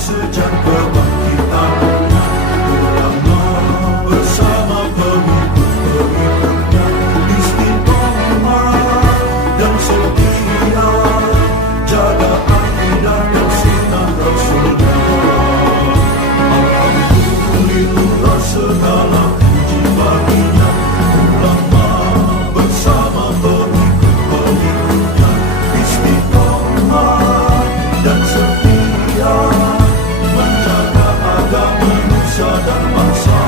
sejak kebangkitan ulama bersama pengikut-pengikutnya istiqomah dan setia jaga akidah dan sunnah Rasulullah. Alhamdulillah segala puji baginya ulama bersama pengikut-pengikutnya istiqomah dan setia menjaga agama nusa dan bangsa.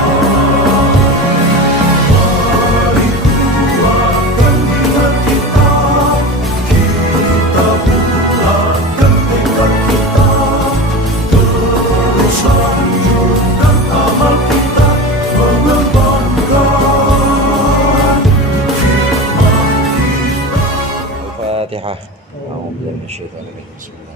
Mari kuatkan niat kita, kita bulatkan tekad kita, terus lanjutkan amal kita, mengembangkan hikmah kita. Al-Fatihah. A'udzubillahi minasyaitonir rajim. Bismillah.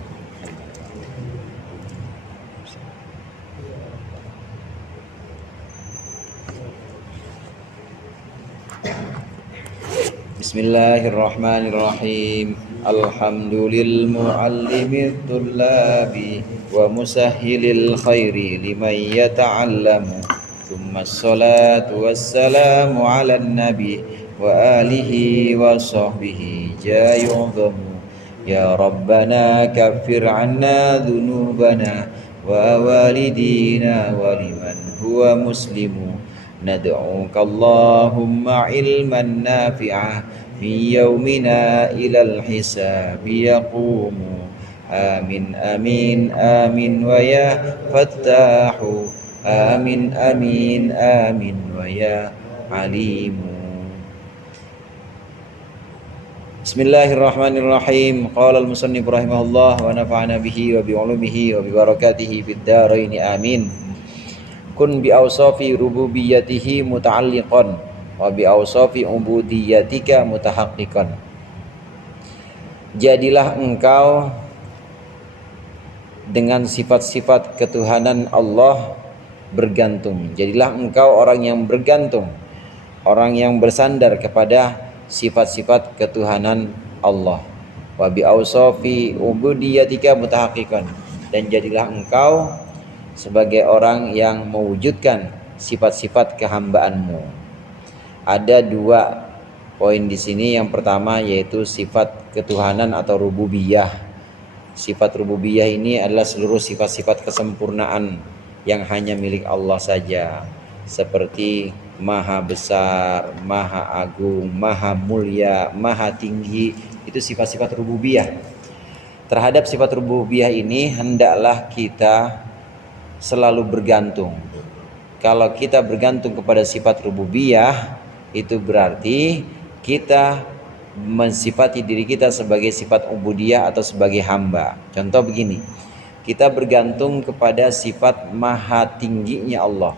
Bismillahirrahmanirrahim. Alhamdulil muallimit tullabi wa musahhilil khairi liman yata'allamu. Tsumma assalatu wassalamu 'alan nabi wa alihi wa sahbihi jayu'dhamu. Ya Rabbana kaffir 'anna dhunubana wa walidina wa liman huwa muslimu. Nad'uka Allahumma ilman nafi'a fi yawmina ilal hisabi yaqumu. Amin amin amin wa ya fattahu. Amin amin amin wa ya alimu. Bismillahirrahmanirrahim. Qala al-musannif rahimahullah wa nafa'ana bihi wa bi ulumihi wa bi barakatihi fid dharain amin. Kun bi awsafi rububiyyatihi muta'alliqan wa bi awsafi ubudiyyatika mutahaqqiqan. Jadilah engkau dengan sifat-sifat ketuhanan Allah bergantung. Jadilah engkau orang yang bergantung, orang yang bersandar kepada sifat-sifat ketuhanan Allah. Wa bi awsafi ubudiyyatika mutahaqqiqan. Dan jadilah engkau sebagai orang yang mewujudkan sifat-sifat kehambaanmu. Ada dua poin di sini. Yang pertama yaitu sifat ketuhanan atau rububiyah. Sifat rububiyah ini adalah seluruh sifat-sifat kesempurnaan yang hanya milik Allah saja, seperti maha besar, maha agung, maha mulia, maha tinggi. Itu sifat-sifat rububiyah. Terhadap sifat rububiyah ini hendaklah kita selalu bergantung. Kalau kita bergantung kepada sifat rububiyah, itu berarti kita mensifati diri kita sebagai sifat ubudiyah atau sebagai hamba. Contoh begini, kita bergantung kepada sifat maha tingginya Allah,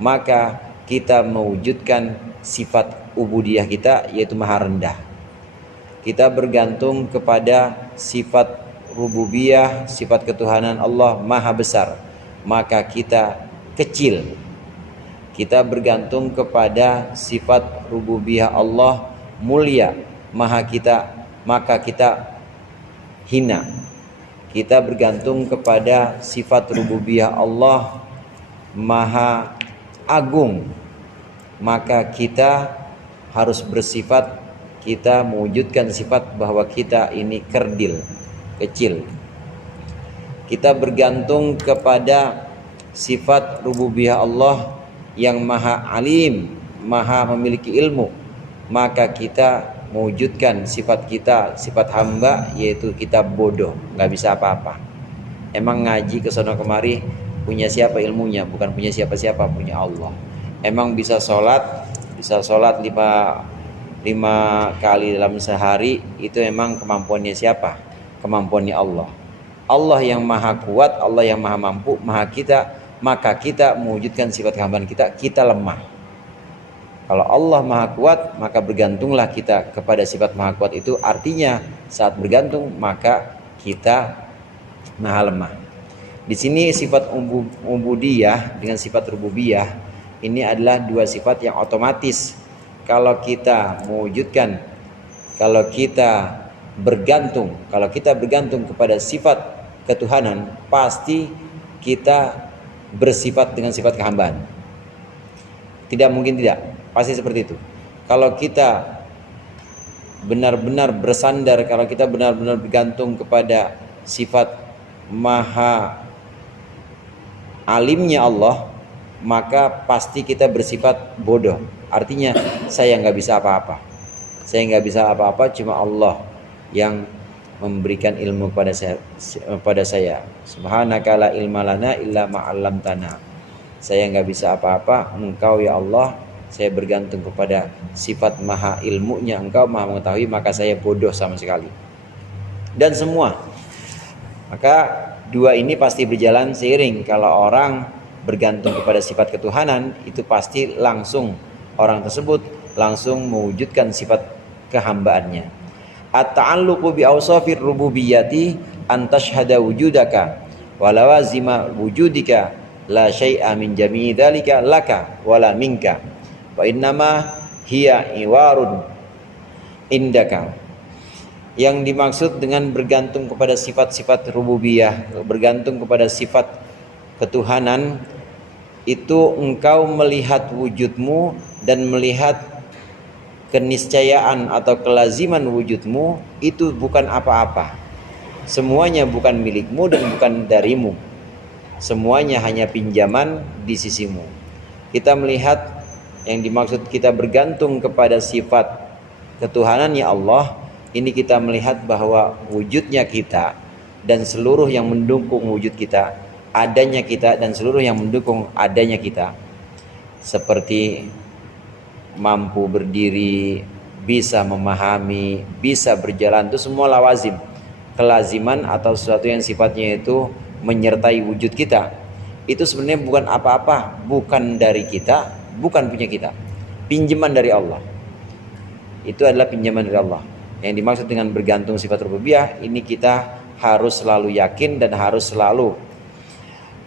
maka kita mewujudkan sifat ubudiyah kita, yaitu maha rendah. Kita bergantung kepada sifat rububiyah, sifat ketuhanan Allah maha besar, maka kita kecil. Kita bergantung kepada sifat rububiyah Allah mulia, maka kita hina. Kita bergantung kepada sifat rububiyah Allah maha agung, maka kita harus bersifat, kita mewujudkan sifat bahwa kita ini kerdil, kecil. Kita bergantung kepada sifat rububiyah Allah yang maha alim, maha memiliki ilmu, maka kita mewujudkan sifat kita, sifat hamba, yaitu kita bodoh, nggak bisa apa-apa. Emang ngaji ke sono kemari punya siapa ilmunya? Bukan punya siapa-siapa, punya Allah. Emang bisa sholat lima kali dalam sehari, itu emang kemampuannya siapa? Kemampuannya Allah. Allah yang maha kuat, Allah yang maha mampu, maha kita, maka kita mewujudkan sifat kehambaan kita lemah. Kalau Allah maha kuat, maka bergantunglah kita kepada sifat maha kuat itu. Artinya saat bergantung maka kita maha lemah. Di sini sifat ubudiyah dengan sifat rububiyah ini adalah dua sifat yang otomatis. Kalau kita mewujudkan, kalau kita bergantung kepada sifat ketuhanan, pasti kita bersifat dengan sifat kehambaan. Tidak mungkin tidak, pasti seperti itu. Kalau kita benar-benar bersandar, kalau kita benar-benar bergantung kepada sifat maha alimnya Allah, maka pasti kita bersifat bodoh. Artinya saya nggak bisa apa-apa. Saya nggak bisa apa-apa, cuma Allah yang memberikan ilmu kepada saya. Subhanaka la ilma lana illa ma 'allamtana. Saya nggak bisa apa-apa, Engkau ya Allah, saya bergantung kepada sifat maha ilmunya, Engkau maha mengetahui, maka saya bodoh sama sekali. Dan semua. Maka dua ini pasti berjalan seiring. Kalau orang bergantung kepada sifat ketuhanan, itu pasti langsung orang tersebut langsung mewujudkan sifat kehambaannya. At-ta'alluqu bi awsafir rububiyyati an tashhada wujudaka wa lawazima wujudika la syai'a min jami'i dzalika laka wala minka wa innama hiya iwarun indaka. Yang dimaksud dengan bergantung kepada sifat-sifat rububiyah, bergantung kepada sifat ketuhanan, itu engkau melihat wujudmu dan melihat keniscayaan atau kelaziman wujudmu itu bukan apa-apa. Semuanya bukan milikmu dan bukan darimu. Semuanya hanya pinjaman di sisimu. Kita melihat yang dimaksud kita bergantung kepada sifat ketuhanannya Allah, ini kita melihat bahwa wujudnya kita dan seluruh yang mendukung wujud kita, adanya kita dan seluruh yang mendukung adanya kita, seperti mampu berdiri, bisa memahami, bisa berjalan, itu semua lawazim, kelaziman atau sesuatu yang sifatnya itu menyertai wujud kita. Itu sebenarnya bukan apa-apa, bukan dari kita, bukan punya kita, pinjaman dari Allah. Itu adalah pinjaman dari Allah. Yang dimaksud dengan bergantung sifat rububiyah, ini kita harus selalu yakin dan harus selalu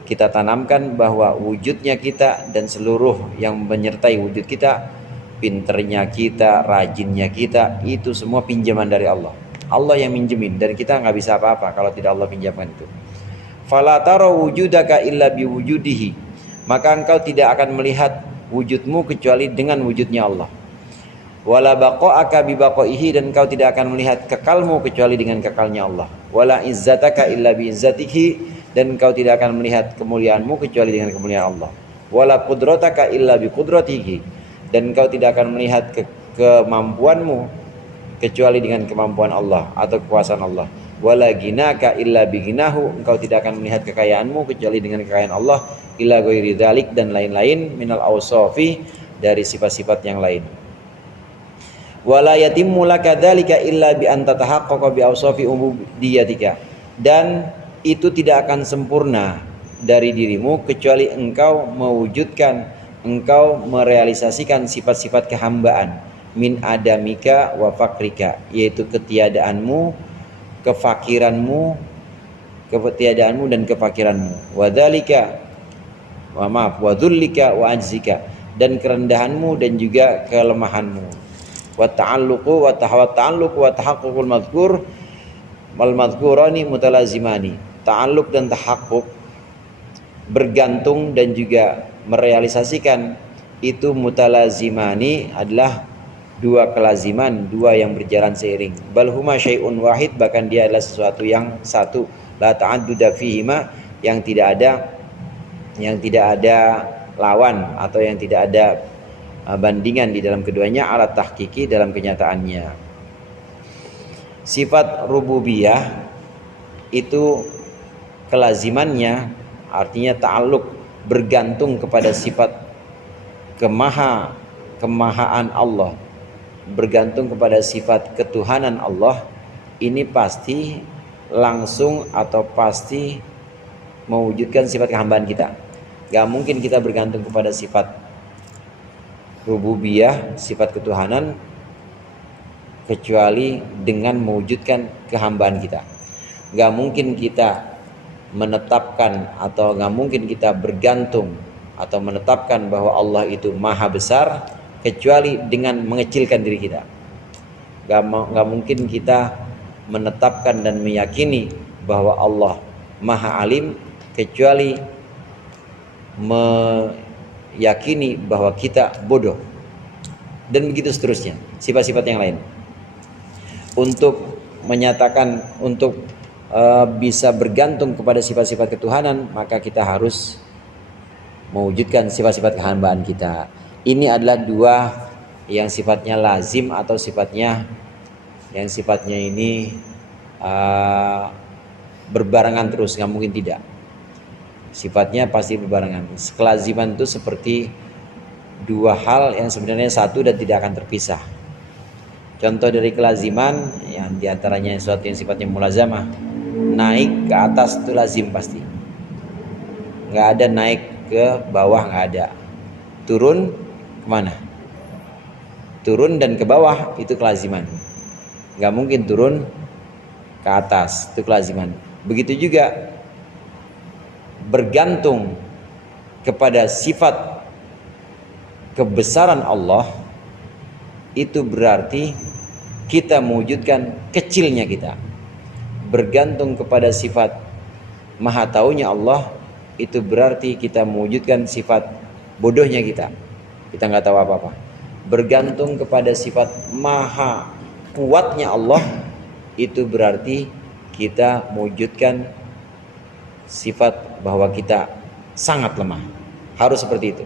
kita tanamkan bahwa wujudnya kita dan seluruh yang menyertai wujud kita, pinternya kita, rajinnya kita, itu semua pinjaman dari Allah. Allah yang minjemin dan kita nggak bisa apa-apa kalau tidak Allah pinjamkan itu. Fala tara wujudaka illa biwujudihi, maka engkau tidak akan melihat wujudmu kecuali dengan wujudnya Allah. Wala baqa'aka bi baqaihi, dan engkau tidak akan melihat kekalmu kecuali dengan kekalnya Allah. Wala izzataka illa bi izzatihi, dan engkau tidak akan melihat kemuliaanmu kecuali dengan kemuliaan Allah. Wala qudrataka illa bi qudratihi, dan engkau tidak akan melihat kemampuanmu kecuali dengan kemampuan Allah atau kekuasaan Allah. Wala ginaka illa bi ginahu, engkau tidak akan melihat kekayaanmu kecuali dengan kekayaan Allah. Ila ghairi dzalik, dan lain-lain minal awsafi, dari sifat-sifat yang lain. Wala yatimmu laka dzalika illa bi an tatahaqqaqa bi awsafi ubudiyatika, dan itu tidak akan sempurna dari dirimu kecuali engkau mewujudkan, engkau merealisasikan sifat-sifat kehambaan, min adamika wa fakrika, yaitu ketiadaanmu, kefakiranmu, ketiadaanmu dan kefakiranmu, wa dzalika wa dhullika wa ajzika, dan kerendahanmu dan juga kelemahanmu. Wa ta'alluqu wa tahaqququl madhkur wal madhkurani mutalazimani. Ta'alluq dan tahaqquk, bergantung dan juga merealisasikan, itu mutalazimani, adalah dua kelaziman, dua yang berjalan seiring. Bal huma syai'un wahid, bahkan dia adalah sesuatu yang satu. La ta'adduda fihima, yang tidak ada lawan atau yang tidak ada bandingan di dalam keduanya, alat tahqiqi, dalam kenyataannya. Sifat rububiyah itu kelazimannya artinya ta'alluq, bergantung kepada sifat kemahaan Allah, bergantung kepada sifat ketuhanan Allah. Ini pasti langsung atau pasti mewujudkan sifat kehambaan kita. Gak mungkin kita bergantung kepada sifat rububiyah, sifat ketuhanan, kecuali dengan mewujudkan kehambaan kita. Gak mungkin kita menetapkan atau gak mungkin kita bergantung atau menetapkan bahwa Allah itu maha besar kecuali dengan mengecilkan diri kita. Gak mungkin kita menetapkan dan meyakini bahwa Allah maha alim kecuali meyakini bahwa kita bodoh, dan begitu seterusnya, sifat-sifat yang lain. Untuk menyatakan, untuk bisa bergantung kepada sifat-sifat ketuhanan, maka kita harus mewujudkan sifat-sifat kehambaan kita. Ini adalah dua yang sifatnya lazim atau sifatnya ini berbarengan terus, nggak mungkin tidak. Sifatnya pasti berbarengan. Kelaziman itu seperti dua hal yang sebenarnya satu dan tidak akan terpisah. Contoh dari kelaziman yang diantaranya sesuatu yang sifatnya mulazamah, naik ke atas itu lazim pasti. Nggak ada naik ke bawah, nggak ada. Turun kemana? Turun dan ke bawah itu kelaziman. Nggak mungkin turun ke atas, itu kelaziman. Begitu juga bergantung kepada sifat kebesaran Allah, itu berarti kita mewujudkan kecilnya kita. Bergantung kepada sifat maha taunya Allah, itu berarti kita mewujudkan sifat bodohnya kita. Kita nggak tahu apa-apa. Bergantung kepada sifat maha kuatnya Allah, itu berarti kita mewujudkan sifat bahwa kita sangat lemah. Harus seperti itu.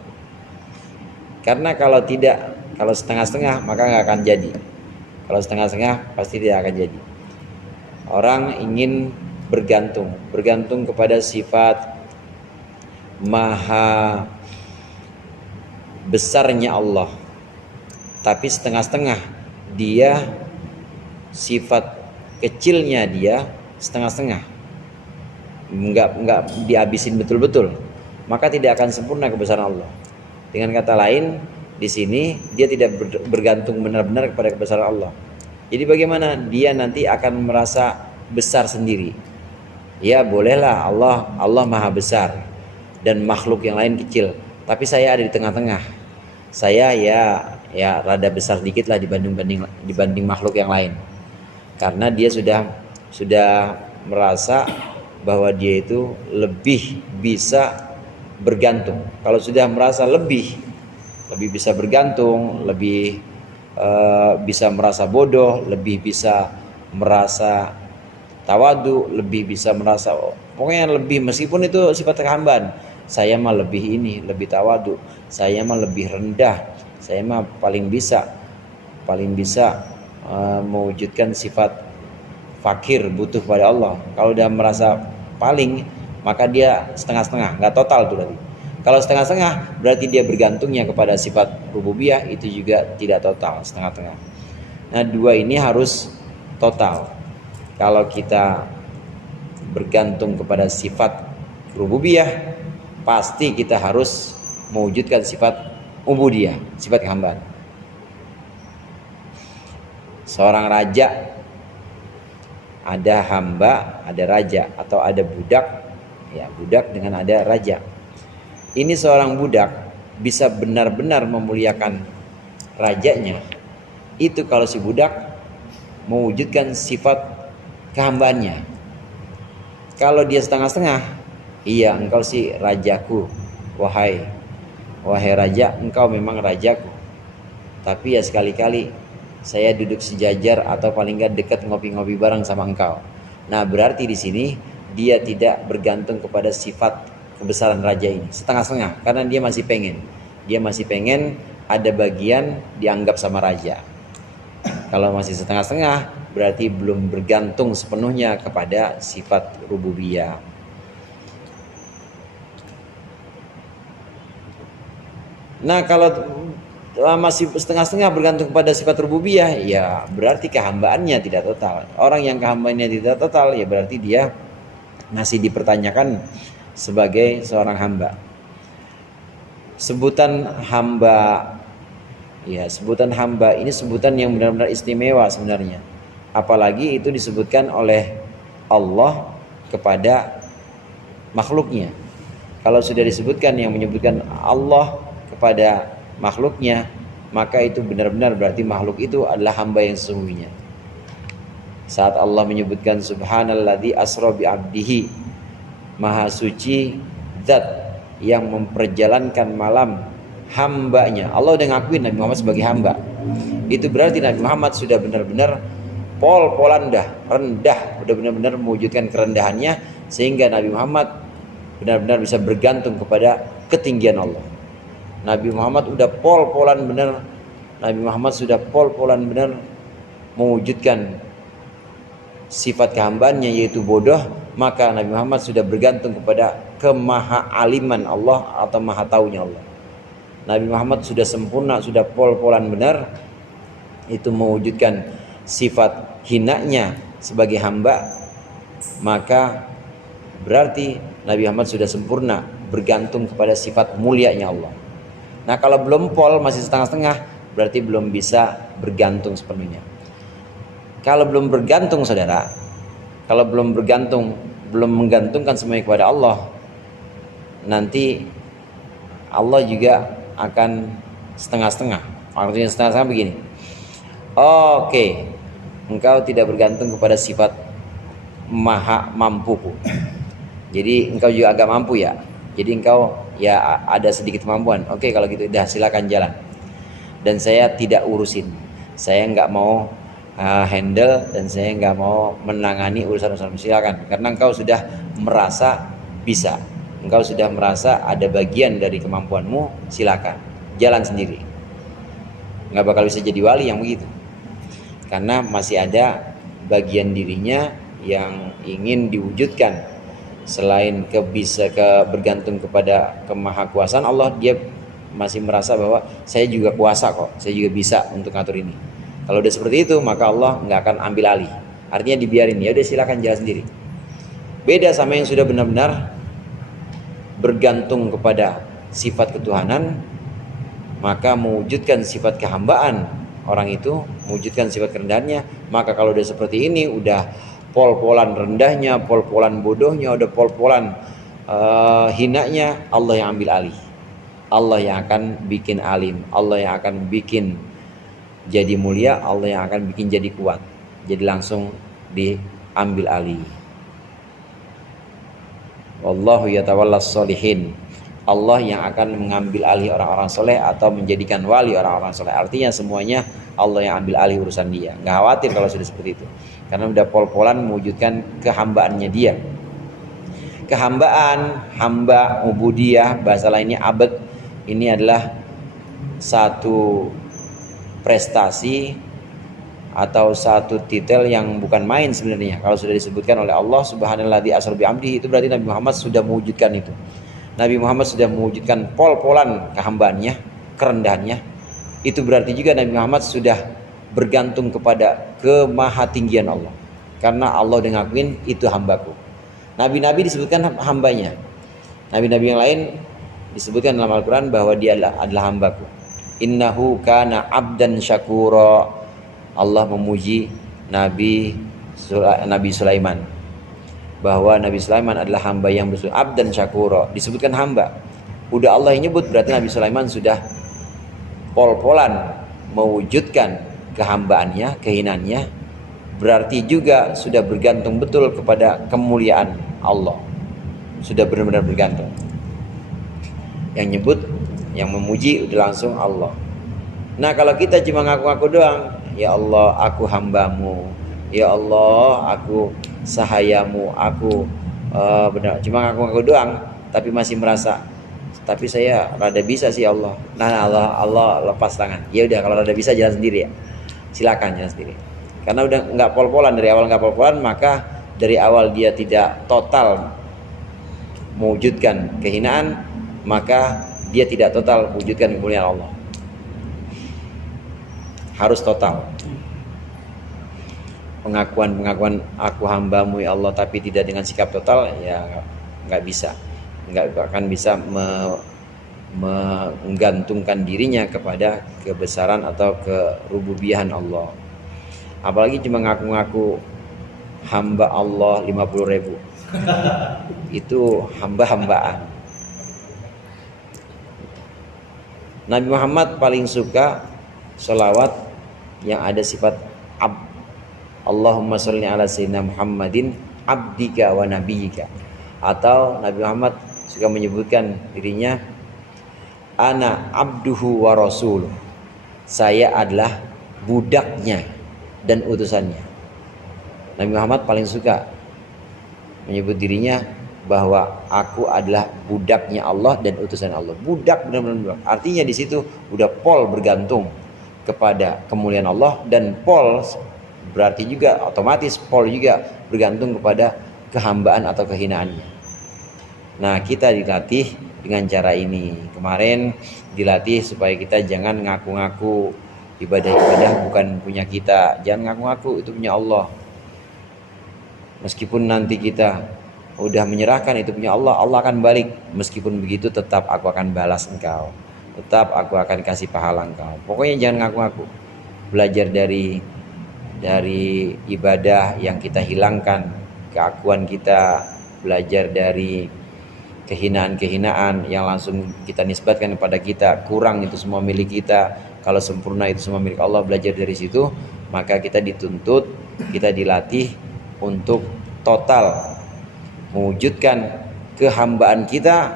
Karena kalau tidak, kalau setengah-setengah maka nggak akan jadi. Kalau setengah-setengah pasti tidak akan jadi. Orang ingin bergantung kepada sifat maha besarnya Allah, tapi setengah-setengah. Dia sifat kecilnya dia setengah-setengah, nggak dihabisin betul-betul, maka tidak akan sempurna kebesaran Allah. Dengan kata lain, di sini dia tidak bergantung benar-benar kepada kebesaran Allah. Jadi bagaimana dia nanti akan merasa besar sendiri? Ya bolehlah Allah maha besar dan makhluk yang lain kecil, tapi saya ada di tengah-tengah. Saya ya rada besar dikit lah dibanding makhluk yang lain. Karena dia sudah merasa bahwa dia itu lebih bisa bergantung. Kalau sudah merasa lebih bisa bergantung, lebih bisa merasa bodoh, lebih bisa merasa tawadu, lebih bisa merasa pokoknya lebih, meskipun itu sifat kehambaan. Saya mah lebih ini, lebih tawadu, saya mah lebih rendah, saya mah paling bisa mewujudkan sifat fakir, butuh pada Allah. Kalau udah merasa paling, maka dia setengah-setengah, nggak total tuh tadi. Kalau setengah-setengah berarti dia bergantungnya kepada sifat rububiyah, itu juga tidak total, setengah-setengah. Nah, dua ini harus total. Kalau kita bergantung kepada sifat rububiyah, pasti kita harus mewujudkan sifat ubudiyah, sifat kehambaan. Seorang raja, ada hamba, ada raja, atau ada budak, ya budak dengan ada raja. Ini seorang budak bisa benar-benar memuliakan rajanya, itu kalau si budak mewujudkan sifat kehambaannya. Kalau dia setengah-setengah, iya engkau si rajaku, wahai raja, engkau memang rajaku, tapi ya sekali-kali saya duduk sejajar atau paling enggak dekat ngopi-ngopi bareng sama engkau. Nah, berarti di sini dia tidak bergantung kepada sifat kebesaran raja ini, setengah-setengah, karena dia masih pengen ada bagian dianggap sama raja. Kalau masih setengah-setengah, berarti belum bergantung sepenuhnya kepada sifat rububiyah. Nah, kalau masih setengah-setengah bergantung kepada sifat rububiyah, ya berarti kehambaannya tidak total. Orang yang kehambaannya tidak total, ya berarti dia masih dipertanyakan sebagai seorang hamba. Sebutan hamba ini sebutan yang benar-benar istimewa sebenarnya. Apalagi itu disebutkan oleh Allah kepada makhluknya. Kalau sudah disebutkan, yang menyebutkan Allah kepada makhluknya, maka itu benar-benar berarti makhluk itu adalah hamba yang sesungguhnya. Saat Allah menyebutkan subhanalladzi asra bi 'abdihi Maha suci zat yang memperjalankan malam hambanya. Allah udah ngakuin Nabi Muhammad sebagai hamba. Itu berarti Nabi Muhammad sudah benar-benar pol-polan dah, rendah, udah benar-benar mewujudkan kerendahannya sehingga Nabi Muhammad benar-benar bisa bergantung kepada ketinggian Allah. Nabi Muhammad udah pol-polan benar. Nabi Muhammad sudah pol-polan benar mewujudkan sifat kehambaannya yaitu bodoh, maka Nabi Muhammad sudah bergantung kepada kemaha-aliman Allah atau maha taunya Allah. Nabi Muhammad sudah sempurna, sudah pol-polan benar itu mewujudkan sifat hinanya sebagai hamba, maka berarti Nabi Muhammad sudah sempurna bergantung kepada sifat mulianya Allah. Nah, kalau belum pol, masih setengah-setengah, berarti belum bisa bergantung sepenuhnya. Kalau belum bergantung saudara, kalau belum bergantung, belum menggantungkan semuanya kepada Allah, nanti Allah juga akan setengah-setengah. Maksudnya setengah-setengah begini. Oke, engkau tidak bergantung kepada sifat maha mampuku. Jadi engkau juga agak mampu ya. Jadi engkau ya ada sedikit kemampuan. Oke, kalau gitu dah silakan jalan. Dan saya tidak urusin. Saya nggak mau handle dan saya nggak mau menangani urusan-urusan, silakan. Karena engkau sudah merasa bisa. Engkau sudah merasa ada bagian dari kemampuanmu, silakan. Jalan sendiri. Nggak bakal bisa jadi wali yang begitu. Karena masih ada bagian dirinya yang ingin diwujudkan. Selain bergantung kepada kemahakuasaan Allah, dia masih merasa bahwa saya juga kuasa kok, saya juga bisa untuk ngatur ini. Kalau udah seperti itu, maka Allah nggak akan ambil alih. Artinya dibiarin, ya udah silakan jalan sendiri. Beda sama yang sudah benar-benar bergantung kepada sifat ketuhanan, maka mewujudkan sifat kehambaan orang itu, mewujudkan sifat kerendahannya. Maka kalau udah seperti ini, udah pol-polan rendahnya, pol-polan bodohnya, udah pol-polan hinanya, Allah yang ambil alih. Allah yang akan bikin alim, Allah yang akan bikin jadi mulia, Allah yang akan bikin jadi kuat. Jadi langsung diambil alih. Wallahu yatawallas sholihin. Allah yang akan mengambil alih orang-orang soleh atau menjadikan wali orang-orang soleh. Artinya semuanya Allah yang ambil alih urusan dia. Nggak khawatir kalau sudah seperti itu. Karena udah pol-polan mewujudkan kehambaannya dia. Kehambaan, hamba, ubudiyah, bahasa lainnya abad, ini adalah satu prestasi atau satu titel yang bukan main sebenarnya. Kalau sudah disebutkan oleh Allah Subhanalladzi asra bi'amdihi, itu berarti Nabi Muhammad sudah mewujudkan itu. Nabi Muhammad sudah mewujudkan pol-polan kehambaannya, kerendahannya. Itu berarti juga Nabi Muhammad sudah bergantung kepada kemahatinggian Allah. Karena Allah udah ngakuin itu hambaku. Nabi-nabi disebutkan hambanya. Nabi-nabi yang lain disebutkan dalam Al-Quran bahwa dia adalah hambaku. Innahu kana abdan syakura. Allah memuji Nabi Sulaiman, bahwa Nabi Sulaiman adalah hamba yang bersyukur. Abdan syakura, disebutkan hamba. Udah Allah yang nyebut, berarti Nabi Sulaiman sudah pol-polan mewujudkan kehambaannya, kehinannya. Berarti juga sudah bergantung betul kepada kemuliaan Allah. Sudah benar-benar bergantung. Yang nyebut, yang memuji udah langsung Allah. Nah, kalau kita cuma ngaku-ngaku doang, ya Allah aku hambamu, ya Allah aku sahayamu, aku benar, cuma ngaku-ngaku doang, tapi masih merasa, tapi saya rada bisa sih Allah. Nah, Allah lepas tangan. Ya udah, kalau rada bisa jalan sendiri ya. Silakan jalan sendiri. Karena udah nggak pol-polan, dari awal nggak pol-polan, maka dari awal dia tidak total mewujudkan kehinaan, maka dia tidak total mewujudkan kemuliaan Allah. Harus total. Pengakuan aku hambamu ya Allah, tapi tidak dengan sikap total, ya nggak bisa, nggak akan bisa menggantungkan dirinya kepada kebesaran atau kerububiyahan Allah. Apalagi cuma ngaku-ngaku hamba Allah 50.000. Itu hamba-hambaan. Nabi Muhammad paling suka sholawat yang ada sifat Allahumma sholli ala sayyidina Muhammadin abdika wa nabiyyika. Atau Nabi Muhammad suka menyebutkan dirinya, ana abduhu wa rasuluh, saya adalah budaknya dan utusannya. Nabi Muhammad paling suka menyebut dirinya bahwa aku adalah budaknya Allah dan utusan Allah. Budak, benar-benar budak. Artinya di situ udah pol bergantung kepada kemuliaan Allah, dan pol berarti juga otomatis pol juga bergantung kepada kehambaan atau kehinaannya. Nah, kita dilatih dengan cara ini. Kemarin dilatih supaya kita jangan ngaku-ngaku ibadah-ibadah bukan punya kita. Jangan ngaku-ngaku itu punya Allah. Meskipun nanti kita udah menyerahkan itu punya Allah, Allah akan balik. Meskipun begitu tetap aku akan balas engkau, tetap aku akan kasih pahala engkau. Pokoknya jangan ngaku-ngaku. Belajar dari ibadah yang kita hilangkan keakuan kita, belajar dari kehinaan-kehinaan yang langsung kita nisbatkan kepada kita. Kurang itu semua milik kita, kalau sempurna itu semua milik Allah. Belajar dari situ, maka kita dituntut, kita dilatih untuk total mewujudkan kehambaan kita,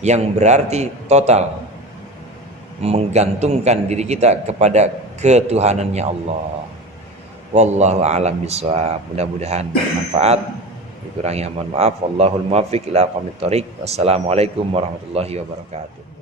yang berarti total menggantungkan diri kita kepada ketuhanannya Allah. Wallahu a'lam bishawab. Mudah-mudahan bermanfaat. Kurangnya mohon maaf. Wallahul muwaffiq ila aqwamit thoriq. Wassalamualaikum warahmatullahi wabarakatuh.